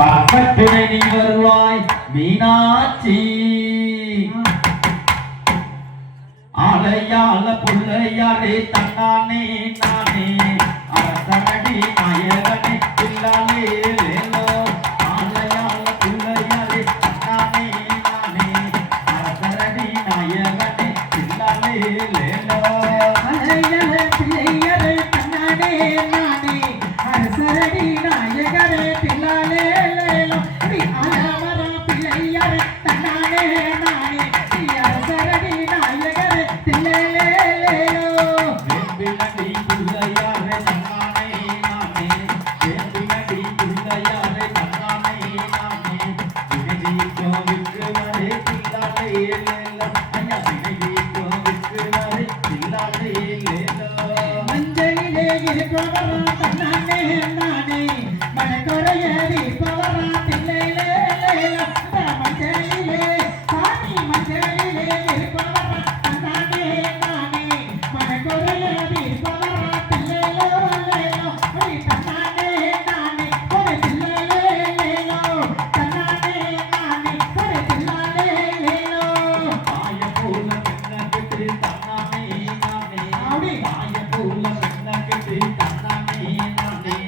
பக்கத்தினை நீ வருவாய் மீனாட்சி ஆலையால புள்ளையாரே தன்னானே நானே அரசனடி நாயகனே இல்லாலே லேலோ ஆலையால புள்ளையாரே தன்னானே நானே அரசனடி நாயகனே இல்லாலே லேலோ ஆலையால புள்ளையாரே தன்னானே நானே அரசனடி நாயகனே இல்லாலே லேலோ ஆலையால புள்ளையாரே தன்னானே நானே அரசனடி நாயகனே இல்லாலே லேலோ வேம்பினடி புள்ளையாரே தன்னானே நானே வேம்பினடி புள்ளையாரே தன்னானே நானே வினதி கோவிக்கு வரே இல்லாலே லேலோ ஐயா வினதி கோவிக்கு வரே இல்லாலே லேலோ மஞ்சளிலே இருப்பவரா தன்னானே நானே மனக்குறையறி பவரா தில்லையிலே லேலோ மஞ்சளிலே சாமி மஞ்சளிலே இருப்பவரா தன்னானே நானே மனக்குறையறி பவரா தில்லையிலே லேலோ அடி தன்னானே நானே ஒரு தில்லையிலே லேலோ தன்னானே நானே ஒரு தில்லையிலே லேலோ ஆய போல பெண்ணகிட்டு தன்னானே நானே ஆடி ஆய போல பெண்ணகிட்டு தன்னானே நானே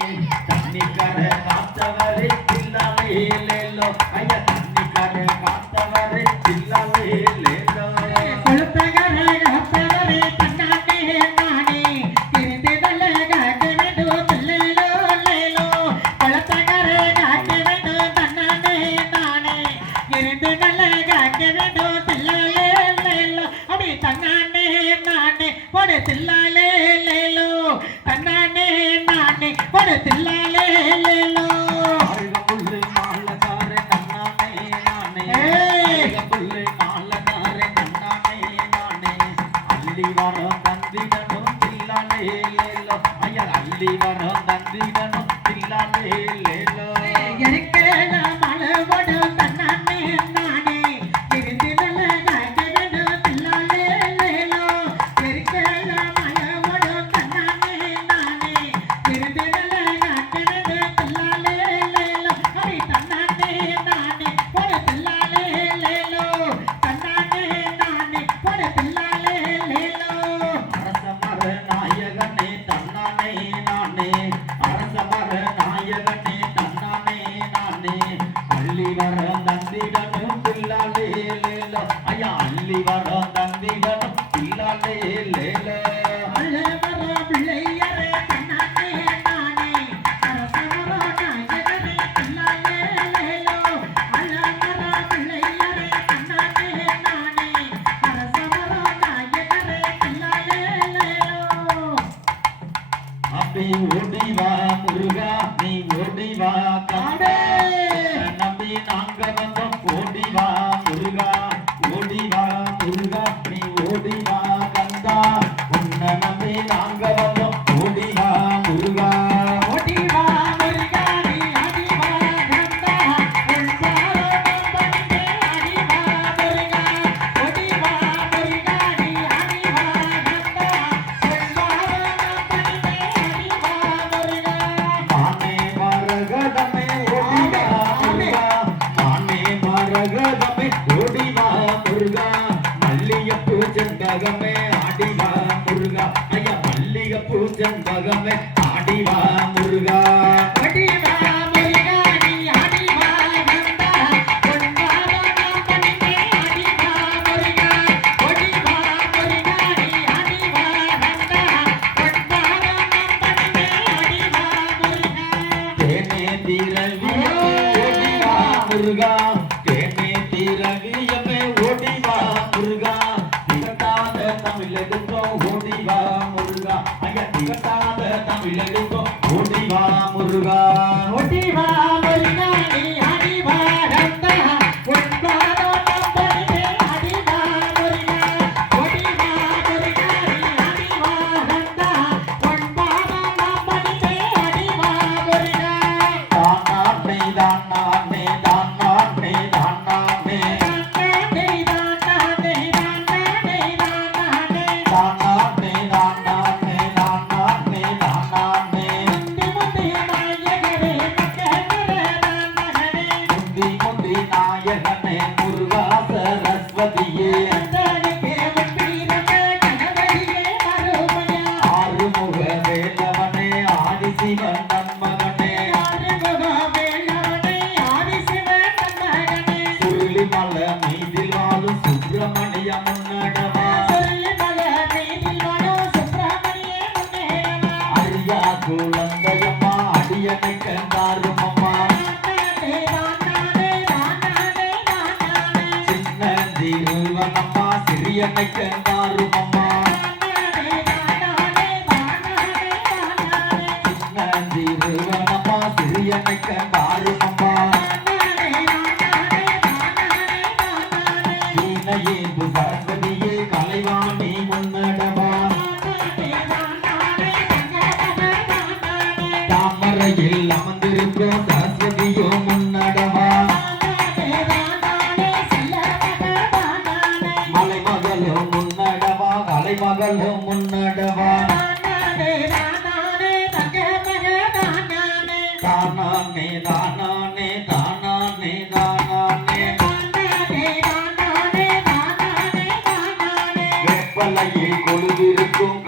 தன்னிக்கட காத்தவரே இல்லாலே லேலோ ஐயா தன்னிக்கட காத்தவரே இல்லாலே லேலோ கொழுப்பகரே கப்பகரே தன்னானே நானே இருந்ததல்ல காக்கவேண்டு தில்லையிலே லேலோ கொழுப்பகரே காக்கவேண்டு தன்னானே நானே இருந்ததல்ல காக்கவேண்டு தில்லையிலே லேலோ அடி தன்னானே நானே ஒரு தில்லையிலே லேலோ தன்னானே நானே ஒரு தில்லையிலே லேலோ அருகம்புள்ளை மாலகாரே தன்னானே நானே ஏய். அருகம்புள்ளை மாலகாரே தன்னானே நானே அள்ளி வரம் தந்திடனும் தில்லாலே லேலோ ஐயா அள்ளி வரம் தந்திடனும் தில்லாலே லேலோ எனக்கேல மலவோடு தன்னானே நானே இருந்ததல்ல காக்கவேண்டு தில்லையிலே லேலோ எனக்கேல மலவோடு தன்னானே நானே இருந்ததல்ல காக்கவேண்டு தில்லையிலே லேலோ அடி தன்னானே நானே ஒரு தில்லையிலே லேலோ தன்னானே நானே ஒரு தில்லையிலே லேலோ அரசமர நாயகனே தன்னானே நானே அரசமர நாயகனே தன்னானே நானே அள்ளி வரம் தந்திடனும் தில்லாலே லேலோ ஐயா அள்ளி வரம் தந்திடனும் தில்லாலே லேலோ அழவர பிள்ளையரே தன்னானே நானே அரசமர நாயகனே தில்லையிலே லேலோ அழவர பிள்ளையரே தன்னானே நானே அரசமர நாயகனே தில்லையிலே லேலோ அப்படி ஓடி வா முருகா நீ ஓடி வா காடே நம்பி நாங்க வந்தோம் ஓடி வா முருகா ஓடி வா முருகா நீ ஓடி வா கந்தா உன்னை நம்பி நாங்க வந்தோம் ஓடி வா முருகா ஓடி வா முருகா நீ அடி வா கந்தா உன் பாரம் பணிந்தே அடி வா முருகா ஓடி வா முருகா நீ அடி வா கந்தா உன் பாரம் பணிந்தே அடி வா முருகா மானே மரகதமே ஓடி வா முருகா மானே மரகதமே ஓடி வா முருகா மல்லிகைப்பூ செண்பகமே ஆடி வா முருகா ஐயா மல்லிகைப்பூ செண்பகமே ஆடி வா முருகா ஓடி வா முருகா நீ அடி வா கந்தா உன் பாரம் பணிந்தே அடி வா முருகா ஓடி வா முருகா நீ அடி வா கந்தா உன் பாரம் பணிந்தே அடி வா முருகா தேனே திரவியமே ஓடி வா முருகா தேனே திரவியமே ஓடி வா முருகா திகட்டாத தமிழெடுத்தோ ஓடி வா முருகா ஐயா திகட்டாத தமிழெடுத்தோ ஓடி வா முருகா ஓடி வா முருகா நீ அடி வா கந்தா உன் பாரம் பணிந்தே அடி வா முருகா ஓடி வா முருகா நீ அடி வா கந்தா உன் பாரம் பணிந்தே அடி வா முருகா தானானே தானானே தானானே தானானே தானானே தானானே தானானே சிறியனை கண்டாரும் அம்மா சின்ன சிறுவனம்மா சிறியனை கண்டாரும் அம்மா வீணையேந்து சரஸ்வதியே கலைவாணி முன்னடவா தாமரையில் அமர்ந்திருக்கும் சரஸ்வதியோ முன்னடவா மலைமகளோ முன்னடவா கலைமகளோ முன்னடவா தானானே தானானே தானானே தானானே வெப்பலையில் கொழுவிருக்கும்